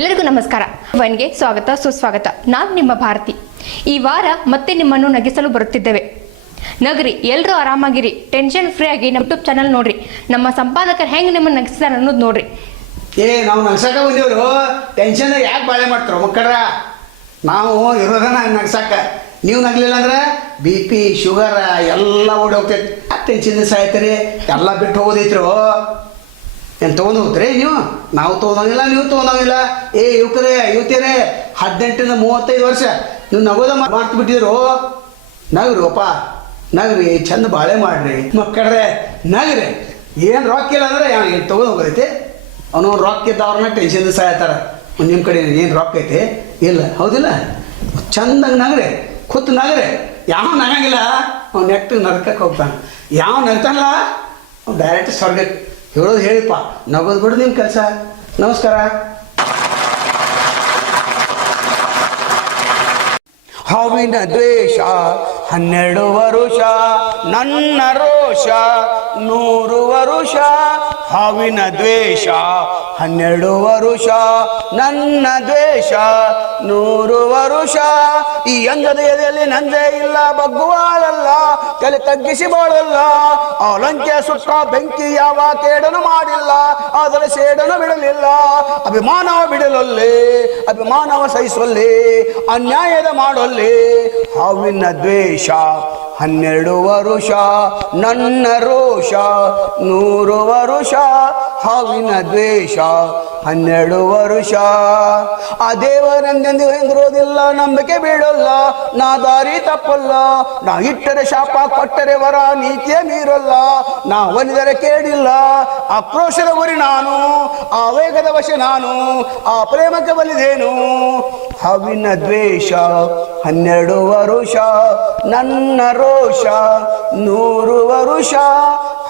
ಎಲ್ಲರಿಗೂ ನಮಸ್ಕಾರ. ವನ್ಗೆ ಸ್ವಾಗತ ಸುಸ್ವಾಗತ. ನಾನು ನಿಮ್ಮ ಭಾರತಿ. ಈ ವಾರ ಮತ್ತೆ ನಿಮ್ಮನ್ನು ನಗಿಸಲು ಬರುತ್ತಿದ್ದೇವೆ. ನಗರಿ, ಎಲ್ಲರೂ ಆರಾಮಾಗಿರಿ, ಟೆನ್ಷನ್ ಫ್ರೀ ಆಗಿ ನಮ್ಮ ಯೂಟ್ಯೂಬ್ ಚಾನಲ್ ನೋಡ್ರಿ. ನಮ್ಮ ಸಂಪಾದಕರು ಹೆಂಗೆ ನಿಮ್ಮನ್ನು ನಗಿಸ್ತಾರೆ ಅನ್ನೋದು ನೋಡ್ರಿ. ನಾವು ನಗ್ಸಕ ಬಂದಿವ್ರು, ಟೆನ್ಷನ್ ಯಾಕೆ ಬಾಳೆ ಮಾಡ್ತಾರೋ ಮಕ್ಕಳ್ರ? ನಾವು ಇರೋದನ್ನ ನಗ್ಸಾಕ. ನೀವು ನಗ್ಲಿಲ್ಲ ಅಂದ್ರೆ ಬಿ ಪಿ ಶುಗರ್ ಎಲ್ಲ ಓಡಿ ಹೋಗ್ತೈತಿ. ಟೆನ್ಷನ್ ಸಾಯ್ತೀರಿ, ಎಲ್ಲ ಬಿಟ್ಟು ಹೋಗೋದೈತ್ರು. ಏನು ತೊಗೊಂಡು ಹೋಗ್ತೀರಿ ನೀವು? ನಾವು ತೊಗೊಂಡೋಗಿಲ್ಲ, ನೀವು ತೊಗೊಂಡೋಗಿಲ್ಲ. ಯುವತಿಯರೇ 18 35 ವರ್ಷ ನೀವು ನಗೋದ ಮಾಡ್ತು ಬಿಟ್ಟಿದ್ರು. ನಗ್ರಿ ಅಪ್ಪ, ನಗ್ರಿ, ಚಂದ ಬಾಳೆ ಮಾಡ್ರಿ ಮಕ್ಕಳ್ರೆ, ನಗ್ರಿ. ಏನು ರೊಕ್ಕ ಇಲ್ಲ ಅಂದ್ರೆ ಏನು ತೊಗೊಂಡು ಹೋಗೋದೈತಿ? ಅವನು ರೊಕ್ಕ ಇದ್ದವ್ರನ್ನ ಟೆನ್ಷನ್ ಸಾಯ್ತಾರ. ನಿಮ್ಮ ಕಡೆ ಏನು ರೊಕ್ಕ ಐತಿ? ಇಲ್ಲ, ಹೌದಿಲ್ಲ? ಚಂದಾಗ ನಗ್ರಿ, ಕೂತು ನಗ್ರಿ. ಯಾವ ನಗಂಗಿಲ್ಲ ಅವ್ನು ನೆಟ್ಟು ನರ್ಕಕ್ಕೆ ಹೋಗ್ತಾನೆ. ಯಾವ ನಗ್ತಾನಲ್ಲ ಅವ್ನು ಡೈರೆಕ್ಟ್ ಸ್ವರ್ಗಕ್ಕೆ. ಹೇಳೋದು ಹೇಳಿಪ್ಪ, ನಗೋದು ಬಿಡು ನಿಮ್ಮ ಕೆಲಸ. ನಮಸ್ಕಾರ. ಹಾವಿನ ದ್ವೇಷ 12 ವರುಷ, ನನ್ನ ರೋಷ 100 ವರುಷ. ಹಾವಿನ ದ್ವೇಷ 12 ವರುಷ, ನನ್ನ ದ್ವೇಷ 100 ವರುಷ. ಈ ಅಂಗದ ಎದೆಯಲ್ಲಿ ನಂದೇ ಇಲ್ಲ, ಬಗ್ಗುವಾಳಲ್ಲ, ತಲೆ ತಗ್ಗಿಸಿ ಬಾಳಲ್ಲ. ಆ ಲಂಕೆ ಸುಟ್ಟ ಬೆಂಕಿ ಯಾವ ಕೇಡನು ಮಾಡಿಲ್ಲ, ಆದರೆ ಸೇಡನು ಬಿಡಲಿಲ್ಲ. ಅಭಿಮಾನವ ಬಿಡಲೊಲ್ಲೆ, ಅಭಿಮಾನವ ಸಹಿಸೊಲ್ಲೆ, ಅನ್ಯಾಯದ ಮಾಡೊಲ್ಲೆ. ಹಾವಿನ ದ್ವೇಷ 12 ವರುಷ, ನನ್ನ ರೋಷ 100 ವರುಷ. ಹಾವಿನ ದ್ವೇಷ 12 ವರುಷ. ಆ ದೇವರೆಂದೆಂದು ಹೆಂದಿರೋದಿಲ್ಲ, ನಂಬಿಕೆ ಬಿಡೋಲ್ಲ, ನಾ ದಾರಿ ತಪ್ಪಲ್ಲ. ನಾ ಇಟ್ಟರೆ ಶಾಪ, ಕೊಟ್ಟರೆ ವರ, ನೀತಿಯ ಮೀರಲ್ಲ. ನಾ ಒಲಿದರೆ ಕೇಳಿಲ್ಲ, ಆಕ್ರೋಶದ ಗುರಿ ನಾನು, ಆವೇಗದ ವಶ ನಾನು, ಆ ಪ್ರೇಮಕ್ಕೆ ಬಲಿದೇನು. ಹಾವಿನ ದ್ವೇಷ 12 ವರುಷ, ನನ್ನ ರೋಷ 100 ವರುಷ.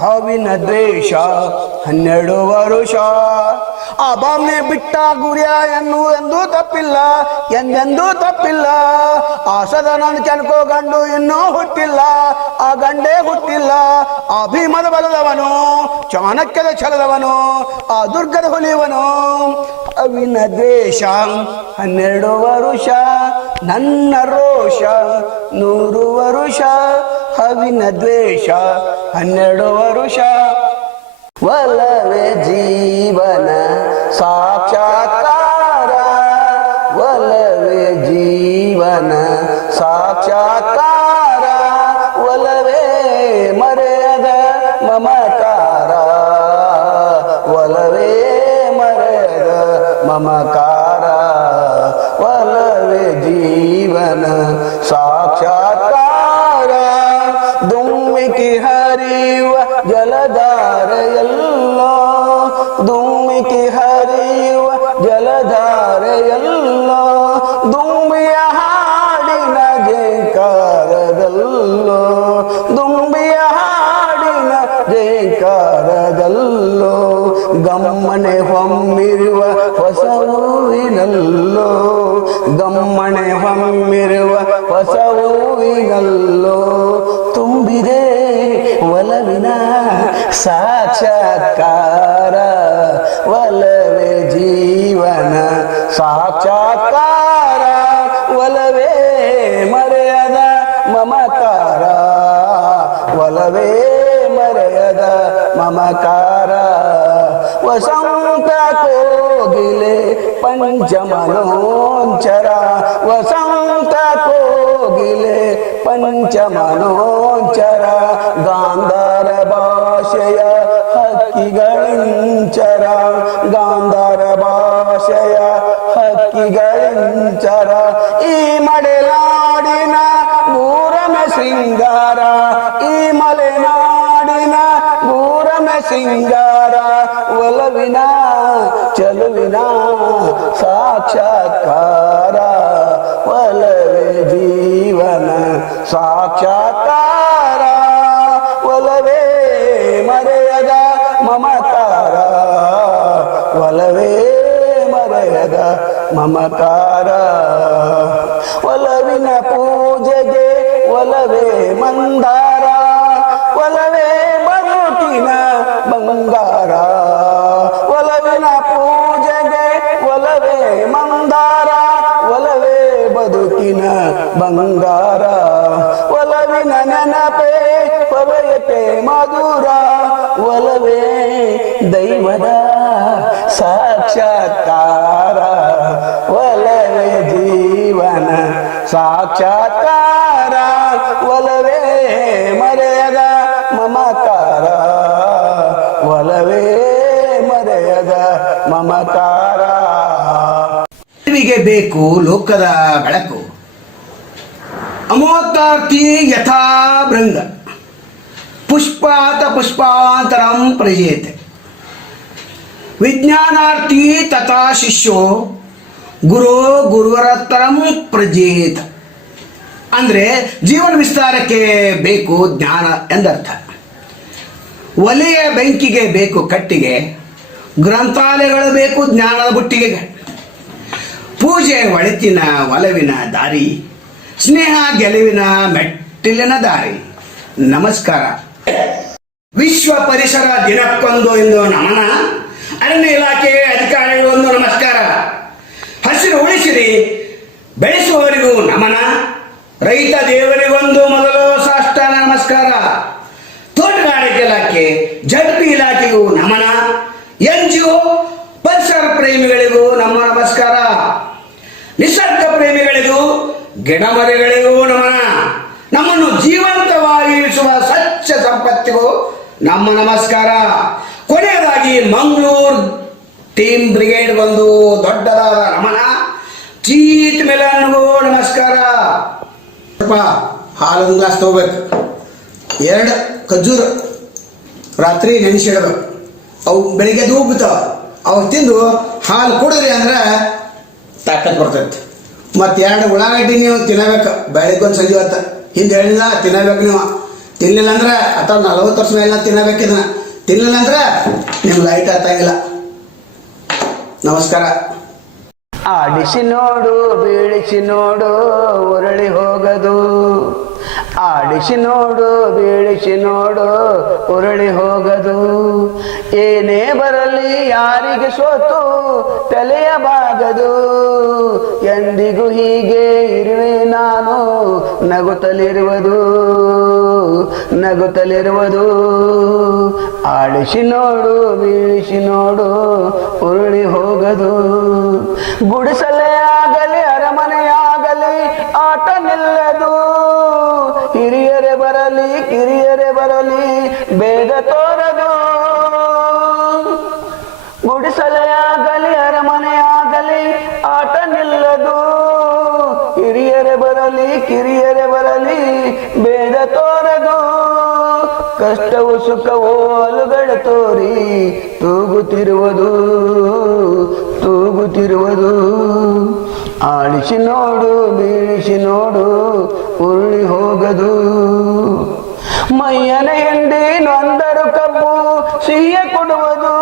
ಹಾವಿನ ದ್ವೇಷ 12 ವರುಷ. ಆ ಬಾಮ್ನೆ ಬಿಟ್ಟ ಗುರಿಯ ಎಂದೂ ತಪ್ಪಿಲ್ಲ, ಎಂದೆಂದೂ ತಪ್ಪಿಲ್ಲ. ಆ ಸದನ ಕೆಣಕೋ ಗಂಡು ಇನ್ನೂ ಹುಟ್ಟಿಲ್ಲ, ಆ ಗಂಡೇ ಹುಟ್ಟಿಲ್ಲ. ಆ ಭೀಮದ ಬಲದವನು, ಚಾಣಕ್ಯದ ಛಲದವನು, ಆ ದುರ್ಗದ ಹುಲಿಯವನು. ಅವಿನ ದ್ವೇಷ 12 ವರುಷ, ನನ್ನ ರೋಷ 100 ವರುಷ. ಅವಿನ ದ್ವೇಷ 12 ವರುಷ. ಒಲವೇ ಜೀವನ ಸಾಕ್ಷಾತ್ಕಾರ, ಒಲವೇ ಜೀವನ ಸಾಕ್ಷಾತ್ಕಾರ. ಒಲವೇ ಮರೆಯದ ಮಮಕಾರ, ಒಲವೇ ಮರೆಯದ ಮಮಕಾರ. ಒಲವೇ ಜೀವನ ಸಾಕ್ಷಾತ್ಕಾರ. ದುಮ್ಮಿಕಿ ಹರಿಯುವ ಜಲಧಾರೆಯಲ್ಲೋ, ದುಮ್ಮಿಕಿ ಹರಿಯುವ ಜಲಧಾರೆಯಲ್ಲೋ, ದುಂಬಿಯ ಹಾಡಿನ ಜೇಂಕಾರದಲ್ಲೋ, ದುಂಬಿಯ ಹಾಡಿನ ಜೇಂಕಾರದಲ್ಲೋ. ಗಮ್ಮನೆ ಹೊಮ್ಮಿರುವ ಹೊಸ ಹೂವಿನಲ್ಲೋ, ಗಮ್ಮನೆ ಹೊಮ್ಮಿರುವ ಹೊಸ ಹೂವಿನಲ್ಲೋ. ತುಂಬಿದೆ ಒಲವಿನ ಸಾಕ್ಷಾತ್ಕಾರ, ಒಲವೇ ಜೀವನ ಸಾಕ್ಷಾತ್ಕಾರ. ಒಲವೇ ಮರೆಯದ ಮಮಕಾರ, ಒಲವೇ ಮರೆಯದ ಮಮಕಾರ. ವಸಂತ ಕೋಗಿಲೆ ಪಂಚಮನೋಂಚರ, ವಸಂತ ಕೋಗಿಲೆ ಪಂಚಮನೋಂಚರ. ಗಾಂಧಾರ ಭಾಷೆಯ ಹಕ್ಕಿಗಳಿಂಚರ, ಗಾಂಧಾರ ಭಾಷೆಯ ಹಕ್ಕಿಗಳಿಂಚರ. ಈ ಮಲೆನಾಡಿನ ಮೂರಮ ಶೃಂಗಾರ, ಈ ಮಲೆನಾಡಿನ ಮೂರಮ ಶೃಂಗಾರ. ಒಲವಿನ ಚಲುವಿನ ಸಾಕ್ಷಾತ್ಕಾರ, ಒಲವೇ ಜೀವನ ಸಾಕ್ಷಾತ್ಕಾರ. ಒಲವೇ ಮರೆಯದ ಮಮಕಾರ, ಒಲವೇ ಮರೆಯದ ಮಮಕಾರ. ಒಲವಿನ ಪೂಜೆಗೆ ಒಲವೇ ಮಂದಾರ, ಒಲವೇ ಬದುಕಿನ ಬಂಗಾರ. ಒಲವಿನ ಪೂಜೆಗೆ ಒಲವೇ ಮಂದಾರ ಒಲವೇ ಬದುಕಿನ ಬಂಗಾರ ಒಲವಿನ ನೆನಪೇ ಪವಯತೆ ಮಧುರ ಒಲವೇ ದೈವದ ಸಾಕ್ಷಾತ್ಕಾರ ಒಲವೇ ಜೀವನ ಸಾಕ್ಷಾತ್ಕಾರ ಒಲವೇ ಮರೆಯದ ಮಮಕಾರ ಒಲವೇ ಮರೆಯದ ಮಮಕಾರ. ಅರಿವಿಗೆ ಬೇಕು ಲೋಕದ ಬೆಳಕು ಅಮೋತ್ತಾರ್ತಿ ಯಥಾ ಭೃಂಗ ಪುಷ್ಪಾತ ಪುಷ್ಪಾಂತರಂ ಪ್ರಜೇತೆ ವಿಜ್ಞಾನಾರ್ಥಿ ತಥಾ ಶಿಷ್ಯೋ ಗುರು ಗುರುವರತ್ತರಂ ಪ್ರಜೇತ. ಅಂದರೆ ಜೀವನ ವಿಸ್ತಾರಕ್ಕೆ ಬೇಕು ಜ್ಞಾನ ಎಂದರ್ಥ. ಒಲೆಯ ಬೆಂಕಿಗೆ ಬೇಕು ಕಟ್ಟಿಗೆ, ಗ್ರಂಥಾಲಯಗಳು ಬೇಕು ಜ್ಞಾನದ ಬುಟ್ಟಿಗೆ. ಪೂಜೆ ಒಳಿತಿನ ಒಲವಿನ ದಾರಿ, ಸ್ನೇಹ ಗೆಲುವಿನ ಮೆಟ್ಟಿಲಿನ ದಾರಿ. ನಮಸ್ಕಾರ. ವಿಶ್ವ ಪರಿಸರ ದಿನಕ್ಕೊಂದು ಎಂದು ನಮನ. ಅರಣ್ಯ ಇಲಾಖೆ ಅಧಿಕಾರಿಗಳೊಂದು ನಮಸ್ಕಾರ. ಹಸಿರು ಉಳಿಸಿರಿ ಬೆಳೆಸುವವರಿಗೂ ನಮನ. ರೈತ ದೇವರಿಗೊಂದು ಮೊದಲು ಸಾಷ್ಟಾಂಗ ನಮಸ್ಕಾರ. ತೋಟಗಾರಿಕೆ ಇಲಾಖೆ ಜಡ್ಪಿ ಇಲಾಖೆಗೂ ನಮನ. NGO ಪರಿಸರ ಪ್ರೇಮಿಗಳಿಗೂ ನಮ್ಮ ನಮಸ್ಕಾರ. ನಿಸರ್ಗ ಪ್ರೇಮಿಗಳಿಗೂ ಗಿಡಮರಗಳಿಗೂ ನಮನ. ನಮ್ಮನ್ನು ಜೀವಂತವಾಗಿ ಇರಿಸುವ ಸ್ವಚ್ಛ ಸಂಪತ್ತಿಗೂ ನಮ್ಮ ನಮಸ್ಕಾರ. ಕೊನೆಯದಾಗಿ ಮಂಗಳೂರು ಟೀಮ್ ಬ್ರಿಗೇಡ್ ಒಂದು ದೊಡ್ಡದಾದ ನಮನ. ಚೀತ್ ಮಿಲನ್ಗೂ ನಮಸ್ಕಾರ. ಸ್ವಲ್ಪ ಹಾಲೊಂದು ಗ್ಲಾಸ್ ತಗೋಬೇಕು, 2 ಖಜೂರು ರಾತ್ರಿ ನೆನೆಸಿಡಬೇಕು. ಅವು ಬೆಳಿಗ್ಗೆ ದೂಗ್ಬಿತಾವ, ಅವು ತಿಂದು ಹಾಲು ಕುಡಿದ್ರಿ ಅಂದ್ರೆ ತಾಕತ್ ಬರ್ತೈತಿ. ಮತ್ತು 2 ಉಳ್ಳಾಗಡ್ಡಿ ನೀವು ತಿನ್ನಬೇಕು ಬೆಳಿಗ್ಗೆ ಒಂದು ಸಂಜೆ ಹೊತ್ತು. ಹಿಂದೆ ಹೇಳಿಲ್ಲ ತಿನ್ನಬೇಕು. ನೀವು ತಿನ್ನಲಿಲ್ಲ ಅಂದ್ರೆ ಅಥವಾ 40 ವರ್ಷ ಮೇಲೆ ತಿನ್ನಬೇಕು. ಇದನ್ನ ತಿನ್ನಲಿಲ್ಲ ಅಂದ್ರೆ ನಿಮ್ಗೆ ಲೈಟ್ ಹತ್ತಂಗಿಲ್ಲ. ನಮಸ್ಕಾರ. ಆಡಿಸಿ ನೋಡು ಬೀಳಿಸಿ ನೋಡು ಉರುಳಿ ಹೋಗದು. ಆಡಿಸಿ ನೋಡು ಬೀಳಿಸಿ ನೋಡು ಉರುಳಿ ಹೋಗದು. ಏನೇ ಬರಲಿ ಯಾರಿಗೆ ಸೋತು ತಲೆಯಬಾಗದು. ಎಂದಿಗೂ ಹೀಗೆ ಇರುವೆ ನಾನು ನಗುತ್ತಲಿರುವುದು ನಗುತ್ತಲಿರುವುದು. ಆಡಿಸಿ ನೋಡು ಬೀಳಿಸಿ ನೋಡು ಉರುಳಿ ಹೋಗದು. ಗುಡಿಸಲೇ ಆಗಲಿ ಅರಮನೆಯಾಗಲಿ ಆಟ ನಿಲ್ಲದು. ಹಿರಿಯರೇ ಬರಲಿ ಕಿರಿಯರೇ ಬರಲಿ ಭೇದ ತೋರದು. ಗುಡಿಸಲೇ ಆಗಲಿ ಅರಮನೆಯಾಗಲಿ ಆಟ ನಿಲ್ಲದು. ಹಿರಿಯರೇ ಬರಲಿ ಕಿರಿಯರೇ ಬರಲಿ ಭೇದ ತೋರದು. ಕಷ್ಟವು ಸುಖವೋ ಅಲುಗಡೆ ತೋರಿ ತೂಗುತ್ತಿರುವುದು ತೂಗುತ್ತಿರುವುದು. ಆಡಿಸಿ ನೋಡು ಬೀಳಿಸಿ ನೋಡು ಉರುಳಿ ಹೋಗದು. ಮೈಯನ ಹಿಂಡಿ ನೊಂದರು ಕಬ್ಬು ಸಿಹಿಯ ಕೊಡುವುದು.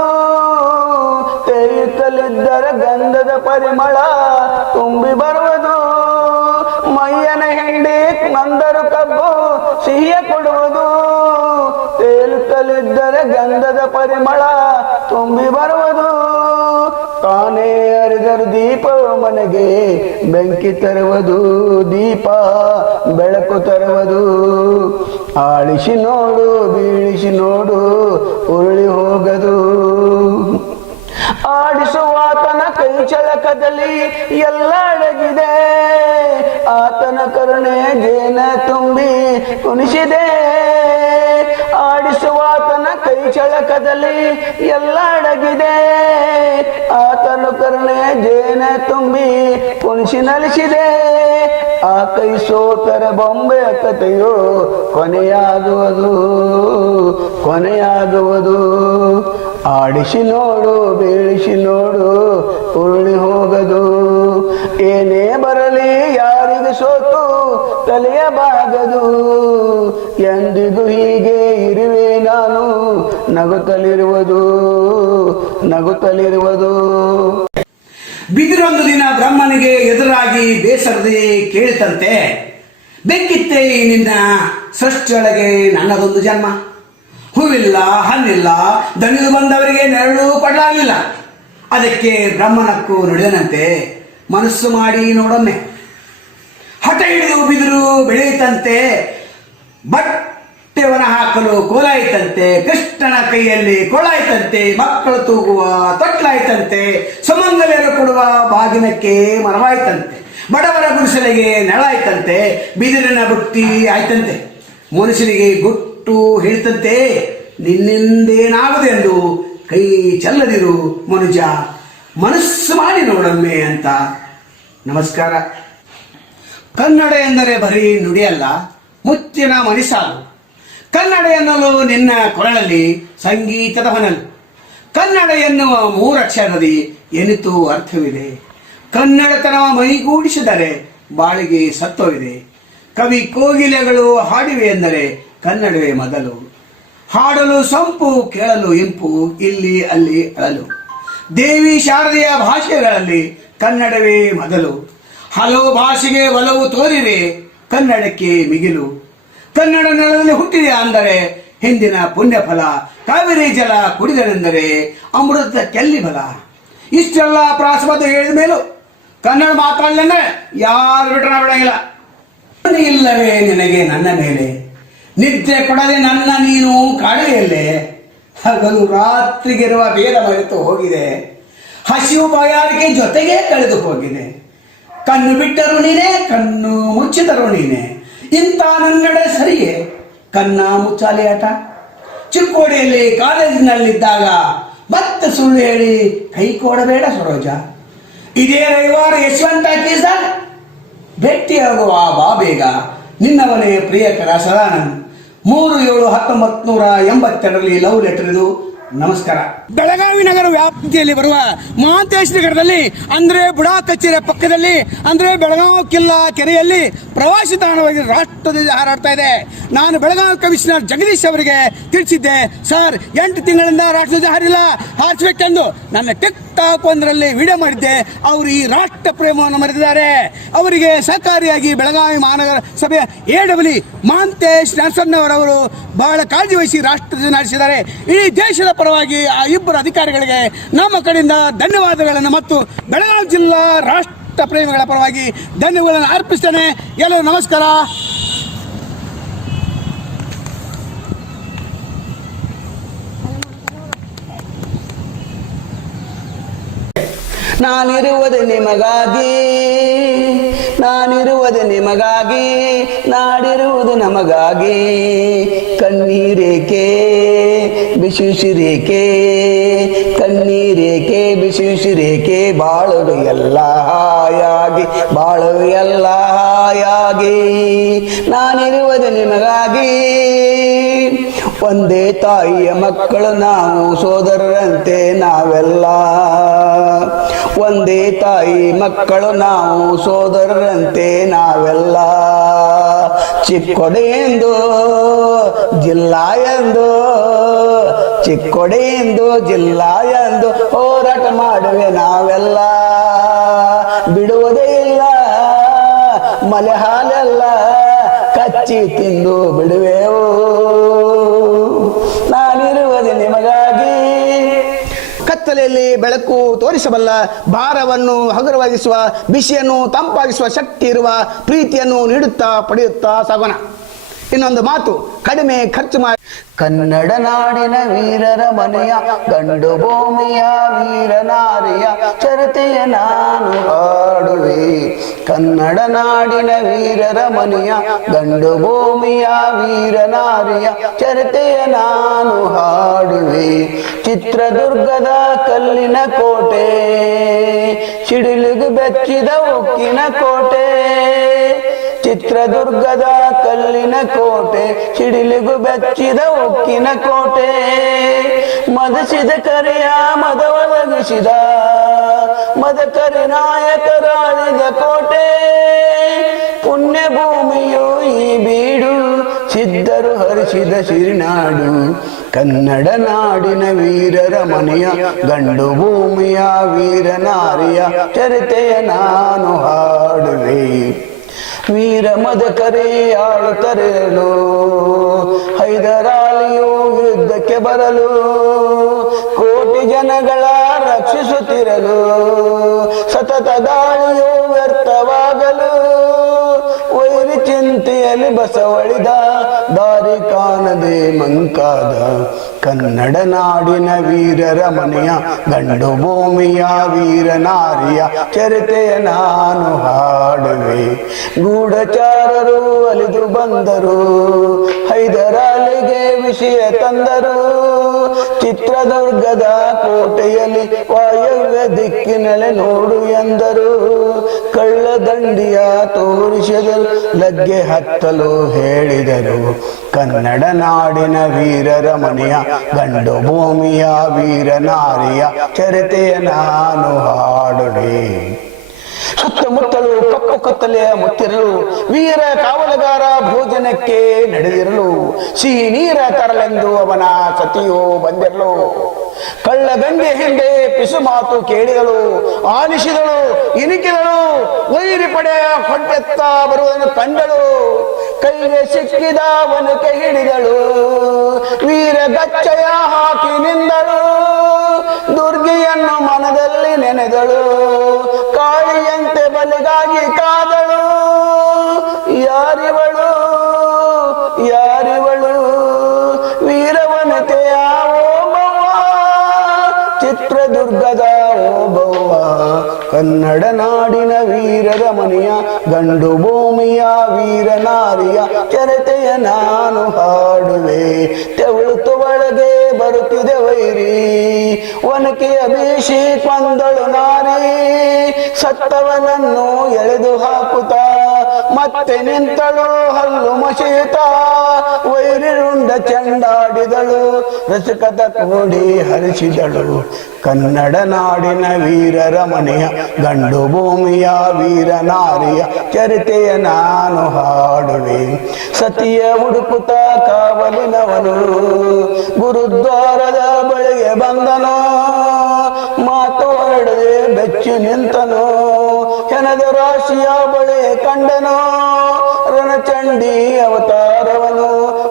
ತೇಯುತ್ತಲಿದ್ದರೆ ಗಂಧದ ಪರಿಮಳ ತುಂಬಿ ಬರುವುದು. ಮೈಯನ ಹಿಂಡಿ ನೊಂದರು ಕಬ್ಬು ಸಿಹಿಯ ಕೊಡುವುದು. ತೇಲುತ್ತಲಿದ್ದರೆ ಗಂಧದ ಪರಿಮಳ ತುಂಬಿ ಬರುವುದು. ತಾನೇ ಅರಿದರು ದೀಪವು ಮನೆಗೆ ಬೆಂಕಿ ತರುವುದು. ದೀಪ ಬೆಳಕು ತರುವುದು. ಆಳಿಸಿ ನೋಡು ಬೀಳಿಸಿ ನೋಡು ಉರುಳಿ ಹೋಗದು. ಆಡಿಸುವಾತನ ಕೈ ಚಳಕದಲ್ಲಿ ಎಲ್ಲ ಅಡಗಿದೆ. ಆತನ ಕರುಣೆ ಜೇನ ತುಂಬಿ ಕುಣಿಸಿದೆ. ಆಡಿಸುವಾತನ ಕೈ ಚಳಕದಲ್ಲಿ ಎಲ್ಲ ಅಡಗಿದೆ. ಆತನ ಕರುಣೆ ಜೇನ ತುಂಬಿ ಕುಣಿಸಿ ನಲಿಸಿದೆ. ಆ ಕೈ ಸೋತರ ಬೊಂಬೆಯ ಕಥೆಯು ಕೊನೆಯಾಗುವುದು ಕೊನೆಯಾಗುವುದು. ಆಡಿಸಿ ನೋಡು ಬೀಳಿಸಿ ನೋಡು ಉರುಳಿ ಹೋಗದು. ಏನೇ ಬರಲಿ ಯಾರಿಗೆ ಸೋತು ತಲೆಯಬಾಗದು. ಎಂದಿಗೂ ಹೀಗೆ ಇರುವೆ ನಾನು ನಗುತ್ತಲಿರುವುದು ನಗುತ್ತಲಿರುವುದು. ಬಿದಿರೊಂದು ದಿನ ಬ್ರಹ್ಮನಿಗೆ ಎದುರಾಗಿ ಬೇಸರದೆ ಕೇಳಿತಂತೆ, ಬೆಕ್ಕಿತ್ತೆ ನಿನ್ನ ಸೃಷ್ಟಿಯೊಳಗೆ ನನ್ನದೊಂದು ಜನ್ಮ. ಹೂವಿಲ್ಲ ಹಣ್ಣಿಲ್ಲ, ದಣಿದು ಬಂದವರಿಗೆ ನೆರಳು ಕೊಡಲಾಗಿಲ್ಲ. ಅದಕ್ಕೆ ಬ್ರಹ್ಮನಕ್ಕೂ ನುಡಿದನಂತೆ, ಮನಸ್ಸು ಮಾಡಿ ನೋಡೊಮ್ಮೆ. ಹಠ ಹಿಡಿದು ಬಿದಿರು ಬೆಳೆಯಿತಂತೆ, ಬಟ್ಟೆವನ ಹಾಕಲು ಕೋಲಾಯಿತಂತೆ, ಕೃಷ್ಣನ ಕೈಯಲ್ಲಿ ಕೊಳಾಯ್ತಂತೆ, ಮಕ್ಕಳು ತೂಗುವ ತೊಟ್ಲಾಯ್ತಂತೆ, ಸುಮಂಗಲಿಯರು ಕೊಡುವ ಬಾಗಿನಕ್ಕೆ ಮರವಾಯ್ತಂತೆ, ಬಡವರ ಗುಡಿಸಲಿಗೆ ನೆಳಾಯ್ತಂತೆ, ಬಿದಿರಿನ ಬುಟ್ಟಿ ಆಯ್ತಂತೆ, ಮನುಷ್ಯನಿಗೆ ಗುಟ್ಟು ಹೇಳ್ತಂತೆ, ನಿನ್ನಿಂದೇನಾಗದೆಂದು ಕೈ ಚೆಲ್ಲದಿರು ಮನುಜ, ಮನಸ್ಸು ಮಾಡಿ ನೋಡೊಮ್ಮೆ ಅಂತ. ನಮಸ್ಕಾರ. ಕನ್ನಡ ಎಂದರೆ ಬರೀ ನುಡಿಯಲ್ಲ, ಮುತ್ತಿನ ಮನಿಸಾಲು. ಕನ್ನಡ ಎನ್ನಲು ನಿನ್ನ ಕೊರಳಲ್ಲಿ ಸಂಗೀತದ ಹೊನಲು. ಕನ್ನಡ ಎನ್ನುವ ಮೂರಕ್ಷರದಿ ಎನಿತು ಅರ್ಥವಿದೆ. ಕನ್ನಡತನವ ಮೈಗೂಡಿಸಿದರೆ ಬಾಳಿಗೆ ಸತ್ವವಿದೆ. ಕವಿ ಕೋಗಿಲೆಗಳು ಹಾಡಿವೆ ಎಂದರೆ ಕನ್ನಡವೇ ಮೊದಲು. ಹಾಡಲು ಸಂಪು, ಕೇಳಲು ಇಂಪು, ಇಲ್ಲಿ ಅಲ್ಲಿ ಅಳಲು. ದೇವಿ ಶಾರದೆಯ ಭಾಷೆಗಳಲ್ಲಿ ಕನ್ನಡವೇ ಮೊದಲು. ಹಲವು ಭಾಷೆಗೆ ಒಲವು ತೋರಿವೆ, ಕನ್ನಡಕ್ಕೆ ಮಿಗಿಲು. ಕನ್ನಡ ನೆಲದಲ್ಲಿ ಹುಟ್ಟಿದೆ ಅಂದರೆ ಹಿಂದಿನ ಪುಣ್ಯ ಫಲ. ಕಾವೇರಿ ಜಲ ಕುಡಿದನೆಂದರೆ ಅಮೃತ ಕೆಲ್ಲಿ ಬಲ. ಇಷ್ಟೆಲ್ಲ ಪ್ರಾಸಬದ್ಧ ಹೇಳಿದ ಮೇಲೂ ಕನ್ನಡ ಮಾತಾಡಲೆಂದ್ರೆ ಯಾರು ಬಿಟ್ರೆ ಬಿಡಂಗಿಲ್ಲ. ಇಲ್ಲವೇ ನಿನಗೆ ನನ್ನ ಮೇಲೆ ನಿದ್ದೆ ಕೊಡದೆ ನನ್ನ ನೀನು ಕಾಡುವೆಯಲ್ಲೇ. ಹಗಲು ರಾತ್ರಿಗಿರುವ ಭೇದ ಮರೆತು ಹೋಗಿದೆ, ಹಸಿವು ಬಾಯಾರಿಕೆ ಜೊತೆಗೆ ಕಳೆದು ಹೋಗಿದೆ. ಕಣ್ಣು ಬಿಟ್ಟರು ನೀನೆ, ಕಣ್ಣು ಮುಚ್ಚಿದರು ನೀನೆ, ಇಂಥ ನನ್ನಡೆ ಸರಿಯೇ ಕನ್ನ ಮುಚ್ಚಾಲೆ ಆಟ. ಚಿಕ್ಕೋಡಿಯಲ್ಲಿ ಕಾಲೇಜಿನಲ್ಲಿದ್ದಾಗ ಮತ್ತೆ ಸುಳ್ಳು ಹೇಳಿ ಕೈ ಕೊಡಬೇಡ ಸರೋಜ. ಇದೇ ರವಿವಾರ ಯಶವಂತ ಕೀಸರ್ ಭೇಟಿಯಾಗುವ ಬಾ ಬೇಗ, ನಿನ್ನವನೇ ಪ್ರಿಯಕರ ಸದಾನಂದ್. 3/7/1982 ಲವ್ ಲೆಟರ್ ಇದು. ನಮಸ್ಕಾರ. ಬೆಳಗಾವಿ ನಗರ ವ್ಯಾಪ್ತಿಯಲ್ಲಿ ಬರುವ ಮಹಾಂತೇಶ ನಗರದಲ್ಲಿ ಅಂದ್ರೆ ಬುಡಾ ಕಚೇರಿಯ ಪಕ್ಕದಲ್ಲಿ ಅಂದ್ರೆ ಬೆಳಗಾವಿ ಕಿಲ್ಲಾ ಕೆರೆಯಲ್ಲಿ ಪ್ರವಾಸಿ ತಾಣವಾಗಿ ರಾಷ್ಟ್ರಧ್ವಜ ಹಾರಾಡ್ತಾ ಇದೆ. ನಾನು ಬೆಳಗಾವಿ ಕಮಿಷನರ್ ಜಗದೀಶ್ ಅವರಿಗೆ ತಿಳಿಸಿದ್ದೆ, ಸರ್ 8 ತಿಂಗಳಿಂದ ರಾಷ್ಟ್ರಧ್ವಜ ಹಾರಿಲ್ಲ, ಹಾರಿಸಬೇಕೆಂದು. ನನ್ನ ಟಿಕ್ ಟಾಕ್ ಒಂದರಲ್ಲಿ ವಿಡಿಯೋ ಮಾಡಿದ್ದೆ. ಅವರು ಈ ರಾಷ್ಟ್ರ ಪ್ರೇಮವನ್ನು ಮರೆತಿದ್ದಾರೆ. ಅವರಿಗೆ ಸಹಕಾರಿಯಾಗಿ ಬೆಳಗಾವಿ ಮಹಾನಗರ ಸಭೆಯ AW ಮಹಾಂತೇಶ್ ನರಸಣ್ಣವರವರು ಬಹಳ ಕಾಳಜಿ ವಹಿಸಿ ರಾಷ್ಟ್ರಧ್ವಜ ಹಾರಿಸಿದ್ದಾರೆ. ಇಡೀ ದೇಶದ ಪರವಾಗಿ ಆ ಇಬ್ಬರು ಅಧಿಕಾರಿಗಳಿಗೆ ನಮ್ಮ ಕಡೆಯಿಂದ ಧನ್ಯವಾದಗಳನ್ನು ಮತ್ತು ಬೆಳಗಾವಿ ಜಿಲ್ಲಾ ರಾಷ್ಟ್ರ ಪ್ರೇಮಿಗಳ ಪರವಾಗಿ ಧನ್ಯವಾದಗಳನ್ನು ಅರ್ಪಿಸ್ತೇನೆ. ಎಲ್ಲರೂ ನಮಸ್ಕಾರ. ನಾನಿರುವುದು ನಿಮಗಾಗಿ, ನಾನಿರುವುದು ನಿಮಗಾಗಿ, ನಾಡಿರುವುದು ನಮಗಾಗಿ. ಕಣ್ಣೀರೇಕೆ ಬಿಸಿರೇಕೆ, ಕಣ್ಣೀರೇಕೆ ಬಿಸಿರೇಕೆ, ಬಾಳುವೆ ಎಲ್ಲ ಹಾಯಾಗಿ, ಬಾಳುವೆ ಎಲ್ಲ ಹಾಯಾಗಿ. ನಾನಿರುವುದು ನಿಮಗಾಗಿ, ಒಂದೇ ತಾಯಿಯ ಮಕ್ಕಳು ನಾವು, ಸೋದರರಂತೆ ನಾವೆಲ್ಲ. ಒಂದೇ ತಾಯಿ ಮಕ್ಕಳು ನಾವು, ಸೋದರರಂತೆ ನಾವೆಲ್ಲ. ಚಿಕ್ಕೊಡೆಯೆಂದು ಜಿಲ್ಲಾ ಎಂದು, ಚಿಕ್ಕೊಡೆಯೆಂದು ಜಿಲ್ಲಾ ಎಂದು ಹೋರಾಟ ಮಾಡುವೆ ನಾವೆಲ್ಲ. ಬಿಡುವುದೇ ಇಲ್ಲ ಮಲೆ ಹಾಲೆಲ್ಲ, ಕಚ್ಚಿ ತಿಂದು ಬಿಡುವೆವು. ನಾನಿರುವುದು ನಿಮಗಾಗಿ. ಕತ್ತಲೆಯಲ್ಲಿ ಬೆಳಕು ತೋರಿಸಬಲ್ಲ, ಭಾರವನ್ನು ಹಗುರವಾಗಿಸುವ, ಬಿಸಿಯನ್ನು ತಂಪಾಗಿಸುವ ಶಕ್ತಿ ಇರುವ ಪ್ರೀತಿಯನ್ನು ನೀಡುತ್ತಾ ಪಡೆಯುತ್ತಾ ಸಾಗೋಣ. ಇನ್ನೊಂದು ಮಾತು, ಕಡಿಮೆ ಖರ್ಚು ಮಾಡಿ. ಕನ್ನಡ ನಾಡಿನ ವೀರರ ಮನೆಯ, ಗಂಡು ಭೂಮಿಯ ವೀರನಾರಿಯ ಚರಿತೆಯ ನಾನು ಹಾಡುವೆ. ಕನ್ನಡ ನಾಡಿನ ವೀರರ ಮನೆಯ, ಗಂಡು ಭೂಮಿಯ ವೀರನಾರಿಯ ಚರಿತೆಯ ನಾನು ಹಾಡುವೆ. ಚಿತ್ರದುರ್ಗದ ಕಲ್ಲಿನ ಕೋಟೆ, ಸಿಡಿಲಿಗೆ ಬೆಚ್ಚಿದ ಉಕ್ಕಿನ ಕೋಟೆ. ಚಿತ್ರದುರ್ಗದ ಕಲ್ಲಿನ ಕೋಟೆ, ಸಿಡಿಲಿಗೂ ಬೆಚ್ಚಿದ ಉಕ್ಕಿನ ಕೋಟೆ. ಮದಸಿದ ಕರೆಯ ಮದ ಒದಗಿಸಿದ, ಮದಕರಿ ನಾಯಕರಾಳಿದ ಕೋಟೆ. ಪುಣ್ಯ ಭೂಮಿಯು ಈ ಬೀಡು, ಸಿದ್ಧರು ಹರಿಸಿದ ಸಿರಿನಾಡು. ಕನ್ನಡ ನಾಡಿನ ವೀರರ ಮನೆಯ, ಗಂಡು ಭೂಮಿಯ ವೀರನಾರಿಯ ಚರಿತೆಯ ನಾನು ಹಾಡುವೆ. ವೀರ ಮದಕರಿ ಆಳುತ್ತರೆಯಲು, ಹೈದರಾಲಿಯು ಯುದ್ಧಕ್ಕೆ ಬರಲು. ಕೋಟಿ ಜನಗಳ ರಕ್ಷೆ ವಾಸಿಸುತ್ತಿರಲು ಸತತ ದಾಳಿಯು ವ್ಯರ್ಥವಾಗಲು ವೈರಿ ಚಿಂತೆಯಲ್ಲಿ ಬಸವಳಿದ ದಾರಿ ಕಾಣದೆ ಮಂಕಾದ ಕನ್ನಡ ನಾಡಿನ ವೀರರ ಮನೆಯ ಗಂಡು ಭೂಮಿಯ ವೀರ ನಾರಿಯ ಚರಿತೆಯ ನಾನು ಹಾಡುವೆ. ಗೂಢಚಾರರು ಅಲಿದು ಬಂದರು, ಹೈದರಾಲಿಗೆ ವಿಷಯ ತಂದರು. ಚಿತ್ರದುರ್ಗದ ಕೋಟೆಯಲ್ಲಿ ವಾಯವ್ಯ ದಿಕ್ಕಿನಲೆ ನೋಡು ಎಂದರು. ಕಳ್ಳದಂಡಿಯ ತೋರಿಸಿದರು, ಲಗ್ಗೆ ಹತ್ತಲು ಹೇಳಿದರು. ಕನ್ನಡ ನಾಡಿನ ವೀರರ ಮನೆಯ ಗಂಡು ಭೂಮಿಯ ವೀರ ನಾರಿಯ ಚರಿತೆಯ ನಾನು ಹಾಡುವೆ. ಸುತ್ತಮುತ್ತಲು ಕಪ್ಪು ಕತ್ತಲೆಯ ಮುತ್ತಿರಲು ವೀರ ಕಾವಲುಗಾರ ಭೋಜನಕ್ಕೆ ನಡೆದಿರಲು ಸಿಹಿ ನೀರ ತರಲೆಂದು ಅವನ ಸತಿಯೋ ಬಂದಿರಲು. ಕಳ್ಳಗಂಡೆ ಹಿಂದೆ ಪಿಸು ಮಾತು ಕೇಳಿದಳು, ಆಲಿಸಿದಳು, ಇನಿಕಿದಳು. ವೈರಿ ಪಡೆಯ ಹೊಟ್ಟೆತ್ತ ಬರುವುದನ್ನು ಕಂಡಳು. ಕೈಗೆ ಸಿಕ್ಕಿದವನು ಕೈ ಹಿಡಿದಳು, ವೀರ ಗಚ್ಚಯ ಹಾಕಿ ನಿಂದಳು. ದುರ್ಗಿಯನ್ನು ಮನದಲ್ಲಿ ನೆನೆದಳು, ಕಾಳಿಯಂತೆ ಬಲಿಗಾಗಿ ಕಾದಳು. ಯಾರಿವಳು ಯಾರಿವಳು ವೀರವನತೆಯ ಓಬವ್ವ, ಚಿತ್ರದುರ್ಗದ ಓಬವ್ವ. ಕನ್ನಡ ನಾಡಿನ ವೀರರ ಮನೆಯ ಗಂಡು ಭೂಮಿಯ ವೀರ ನಾರಿಯ ಚರಿತೆಯ ನಾನು ಹಾಡುವೆ. ತೆವಳುತ್ತು ಒಳಗೆ ಬರುತ್ತಿದೆ ವೈರಿ, ಒನಕೆಯ ಬೀಸಿ ಕೊಂದಳು ನಾರಿ. ಸತ್ತವನನ್ನು ಎಳೆದು ಹಾಕುತ್ತಾ ಮತ್ತೆ ನಿಂತಳು ಹಲ್ಲು ಮಸೀತಾ. ವೈರಿ ರುಂಡ ಚೆಂಡಾಡಿದಳು, ರಸಿಕದ ಕೋಡಿ ಹರಿಸಿದಳು. ಕನ್ನಡ ನಾಡಿನ ವೀರರ ಮನೆಯ ಗಂಡು ಭೂಮಿಯ ವೀರ ನಾರಿಯ ಚರಿತೆಯ ನಾನು ಹಾಡುವೆ. ಸತಿಯ ಹುಡುಕುತ್ತ ಕಾವಲಿನವನು ಗುರುದ್ವಾರದ ಬಳಿಗೆ ಬಂದನು. ಮಾತು ಹೊರಡದೆ ಬೆಚ್ಚಿ ನಿಂತನು, ಹೆಣದ ರಾಶಿಯ ಬಳಿ ಕಂಡನು. ರಣಚಂಡಿ ಅವತಾರವನು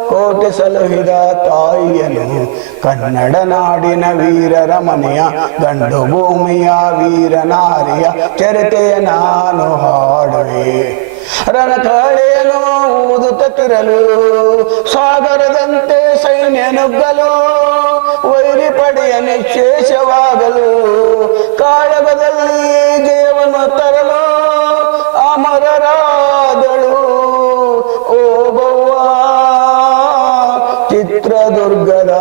ಕೋಟೆ ಸಲುಹಿದ ತಾಯಿಯನು. ಕನ್ನಡ ನಾಡಿನ ವೀರರ ಮನೆಯ ಗಂಡು ಭೂಮಿಯ ವೀರ ನಾರಿಯ ಚರಿತೆಯ ನಾನು ಹಾಡುವೆ. ರಣಕಾಳೆಯನ್ನು ಊದುತ್ತಿರಲು ಸಾಗರದಂತೆ ಸೈನ್ಯ ನುಗ್ಗಲು. ವೈರಿ ಪಡೆಯ ನಿಶೇಷವಾಗಲು ಕಾಳಗದಲ್ಲಿ ಜಯವನ್ನು ತರಲು ಅಮರರಾದಳು ಓಬವ್ವ, ಚಿತ್ರದುರ್ಗದ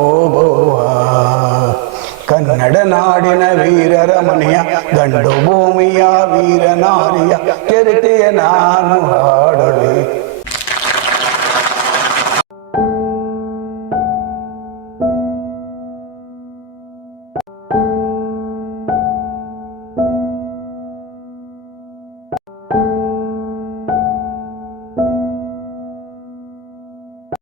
ಓಬವ್ವ. ಕನ್ನಡ ನಾಡಿನ ವೀರರ ಮನೆಯ ಗಂಡು ಭೂಮಿಯ ವೀರ ನಾರಿಯ ಚರಿತೆಯ ನಾನು